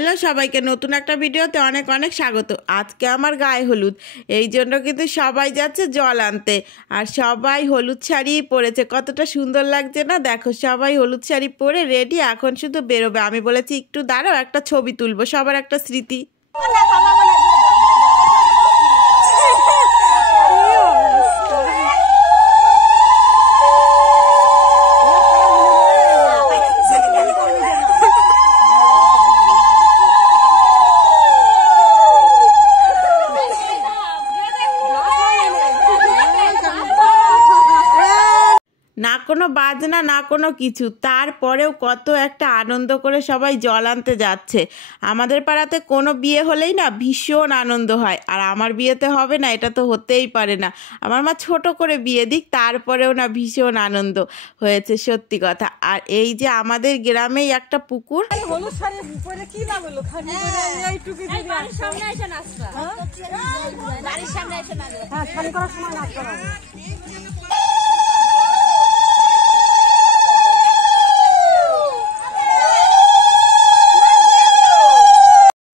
Hello সবাইকে নতুন একটা ভিডিওতে অনেক অনেক স্বাগত। আজকে আমার গায়ে হলুদ, এই জন্য কিন্তু সবাই যাচ্ছে জল আনতে, আর সবাই হলুদ শাড়ি পরেছে। কতটা সুন্দর লাগছে না? দেখো সবাই হলুদ শাড়ি পরে রেডি, এখন শুধু বেরোবে। আমি বলেছি একটু দাঁড়াও, একটা ছবি তুলবো, সবার একটা স্মৃতি। না কোনো বাজনা, না কোনো কিছু, তারপরেও কত একটা আনন্দ করে সবাই জল আনতে যাচ্ছে। আমাদের পাড়াতে কোনো বিয়ে হলেই না ভীষণ আনন্দ হয়, আর আমার বিয়েতে হবে না এটা তো হতেই পারে না। আমার মা ছোট করে বিয়ে দিক, তারপরেও না ভীষণ আনন্দ হয়েছে, সত্যি কথা। আর এই যে আমাদের গ্রামেই একটা পুকুর,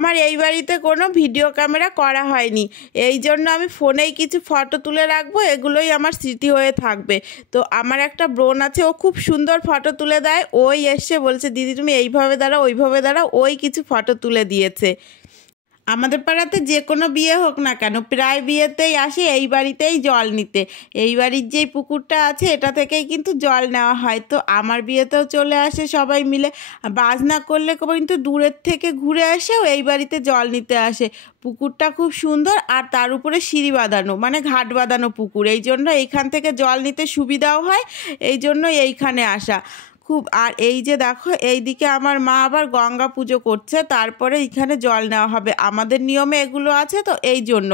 আমার এই বাড়িতে কোনো ভিডিও ক্যামেরা করা হয়নি, এই জন্য আমি ফোনেই কিছু ফটো তুলে রাখবো, এগুলোই আমার স্মৃতি হয়ে থাকবে। তো আমার একটা বোন আছে, ও খুব সুন্দর ফটো তুলে দেয়। ওই এসে বলছে দিদি তুমি এইভাবে দাঁড়াও, ওইভাবে দাঁড়াও, ওই কিছু ফটো তুলে দিয়েছে। আমাদের পাড়াতে যে কোনো বিয়ে হোক না কেন, প্রায় বিয়েতেই আসে এই বাড়িতেই জল নিতে। এই বাড়ির যেই পুকুরটা আছে এটা থেকেই কিন্তু জল নেওয়া হয়। তো আমার বিয়েতেও চলে আসে সবাই মিলে, বাজনা করলে কিন্তু দূরের থেকে ঘুরে এসেও এই বাড়িতে জল নিতে আসে। পুকুরটা খুব সুন্দর, আর তার উপরে সিঁড়ি বাঁধানো, মানে ঘাট বাঁধানো পুকুর, এই জন্য এইখান থেকে জল নিতে সুবিধাও হয়, এই জন্য এইখানে আসা খুব। আর এই যে দেখো এইদিকে আমার মা আবার গঙ্গা পুজো করছে, তারপরে এখানে জল নেওয়া হবে। আমাদের নিয়মে এগুলো আছে, তো এই জন্য।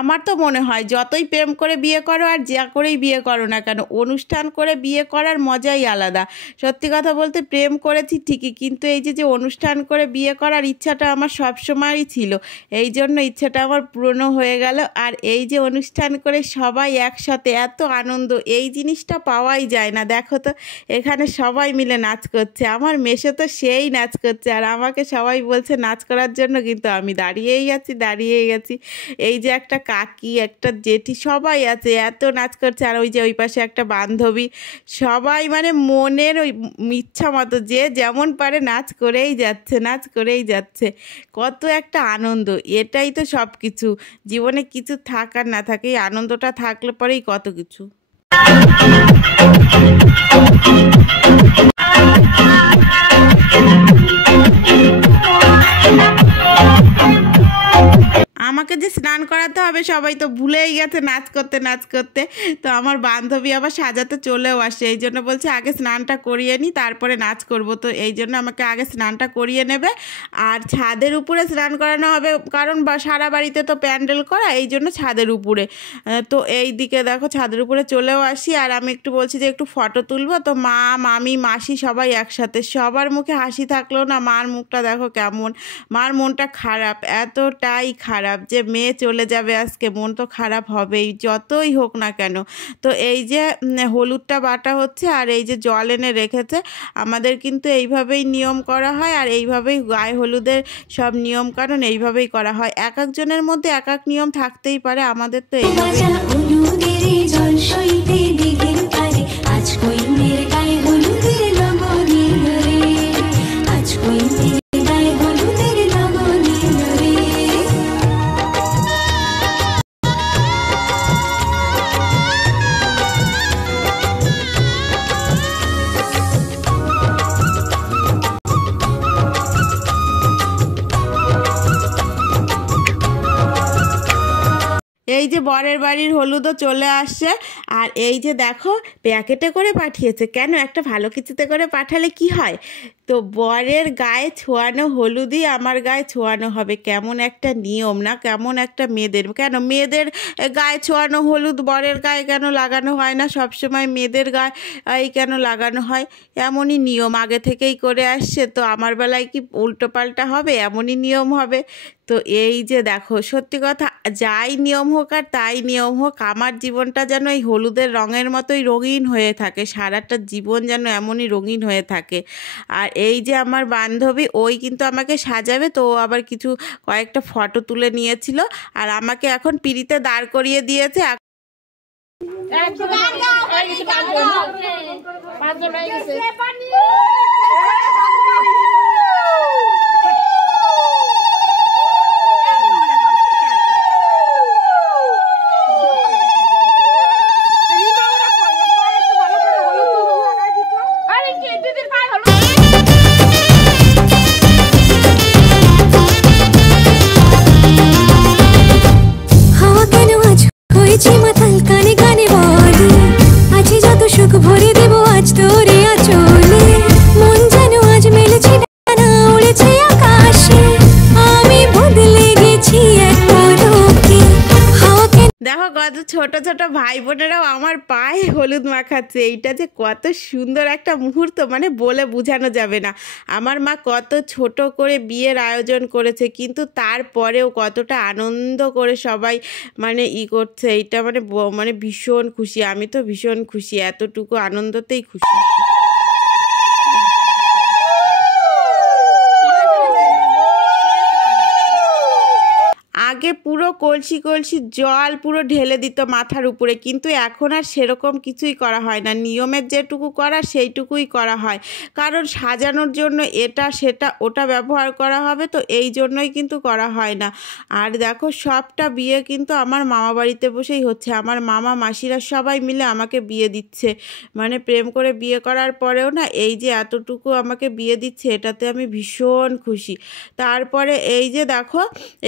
আমার তো মনে হয় যতই প্রেম করে বিয়ে করো আর যা করেই বিয়ে করো না কেন, অনুষ্ঠান করে বিয়ে করার মজাই আলাদা। সত্যি কথা বলতে প্রেম করেছি ঠিকই, কিন্তু এই যে অনুষ্ঠান করে বিয়ে করার ইচ্ছাটা আমার সবসময়ই ছিল, এই জন্য ইচ্ছাটা আমার পূর্ণ হয়ে গেল। আর এই যে অনুষ্ঠান করে সবাই একসাথে এত আনন্দ, এই জিনিসটা পাওয়াই যায় না। দেখো তো এখানে সবাই মিলে নাচ করছে, আমার মেসো তো সেই নাচ করছে, আর আমাকে সবাই বলছে নাচ করার জন্য, কিন্তু আমি দাঁড়িয়েই আছি। এই যে একটা কাকি, একটা জেঠি, সবাই আছে, এত নাচ করছে। আর ওই যে ওই পাশে একটা বান্ধবী, সবাই মানে মনের ওই ইচ্ছা মতো যে যেমন পারে নাচ করেই যাচ্ছে। কত একটা আনন্দ, এটাই তো সব কিছু। জীবনে কিছু থাক আর না থাকে, এই আনন্দটা থাকলে পরেই কত কিছু। আমাকে যে স্নান করাতে হবে সবাই তো ভুলেই গেছে নাচ করতে। তো আমার বান্ধবী আবার সাজাতে চলেও আসে, এই জন্য বলছে আগে স্নানটা করিয়ে নিই তারপরে নাচ করব। তো এই জন্য আমাকে আগে স্নানটা করিয়ে নেবে, আর ছাদের উপরে স্নান করানো হবে, কারণ সারা বাড়িতে তো প্যান্ডেল করা, এই জন্য ছাদের উপরে। তো এই দিকে দেখো ছাদের উপরে চলেও আসি, আর আমি একটু বলছি যে একটু ফটো তুলবো। তো মা, মামি, মাসি সবাই একসাথে, সবার মুখে হাসি থাকলেও না মার মুখটা দেখো কেমন। মার মনটা খারাপ, এতটাই খারাপ যে মেয়ে চলে যাবে আজকে, মন তো খারাপ হবেই যতই হোক না কেন। তো এই যে হলুদটা বাটা হচ্ছে, আর এই যে জল এনে রেখেছে, আমাদের কিন্তু এইভাবেই নিয়ম করা হয়, আর এইভাবেই গায়ে হলুদের সব নিয়ম কানুন এইভাবেই করা হয়। এক একজনের মধ্যে এক এক নিয়ম থাকতেই পারে, আমাদের তো এইভাবেই। এই যে বরের বাড়ির হলুদও চলে আসছে। আর এই যে দেখো প্যাকেটে করে পাঠিয়েছে। কেন, একটা ভালো কিছুতে করে পাঠালে কি হয়, তো বরের গায়ে ছোঁয়ানো হলুদই আমার গায়ে ছোঁয়ানো হবে। কেমন একটা নিয়ম না, কেমন একটা মেয়েদের, কেন মেয়েদের গায়ে ছোঁয়ানো হলুদ বরের গায়ে কেন লাগানো হয় না, সবসময় মেয়েদের গায়ে কেন লাগানো হয়? এমনই নিয়ম আগে থেকেই করে আসছে, তো আমার বেলায় কি উল্টো পাল্টা হবে? এমনই নিয়ম হবে। তো এই যে দেখো, সত্যি কথা, যাই নিয়ম হোক আর তাই নিয়ম হোক, আমার জীবনটা যেন এই হলুদের রঙের মতোই রঙিন হয়ে থাকে, সারাটা জীবন যেন এমনই রঙিন হয়ে থাকে। আর এই যে আমার বান্ধবী, ওই কিন্তু আমাকে সাজাবে, তো ও আবার কিছু কয়েকটা ফটো তুলে নিয়েছিল আর আমাকে এখন পিঁড়িতে দাঁড় করিয়ে দিয়েছে। দেখো কত ছোট ছোট ভাই বোনেরাও আমার পায়ে হলুদ মাখাচ্ছে। এইটা যে কত সুন্দর একটা মুহূর্ত, মানে বলে বোঝানো যাবে না। আমার মা কত ছোট করে বিয়ের আয়োজন করেছে, কিন্তু তারপরেও কতটা আনন্দ করে সবাই মানে করছে। এইটা মানে ভীষণ খুশি, আমি তো ভীষণ খুশি, এতটুকু আনন্দতেই খুশি। আগে পুরো কলসি কলসি জল পুরো ঢেলে দিত মাথার উপরে, কিন্তু এখন আর সেরকম কিছুই করা হয় না। নিয়মের যেটুকু করা সেইটুকুই করা হয়, কারণ সাজানোর জন্য এটা সেটা ওটা ব্যবহার করা হবে, তো এই জন্যই কিন্তু করা হয় না। আর দেখো সবটা বিয়ে কিন্তু আমার মামা বাড়িতে বসেই হচ্ছে। আমার মামা মাসিরা সবাই মিলে আমাকে বিয়ে দিচ্ছে, মানে প্রেম করে বিয়ে করার পরেও না এই যে এতটুকু আমাকে বিয়ে দিচ্ছে, এটাতে আমি ভীষণ খুশি। তারপরে এই যে দেখো,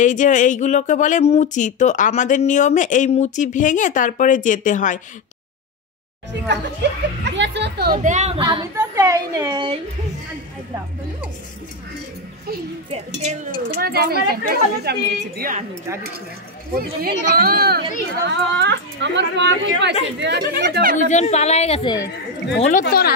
এই যে এইগুলোকে বলে মুচি, তো আমাদের নিয়মে এই মুচি ভেঙে তারপরে যেতে হয়। দুজন পালায় গেছে, হলুদ তো না।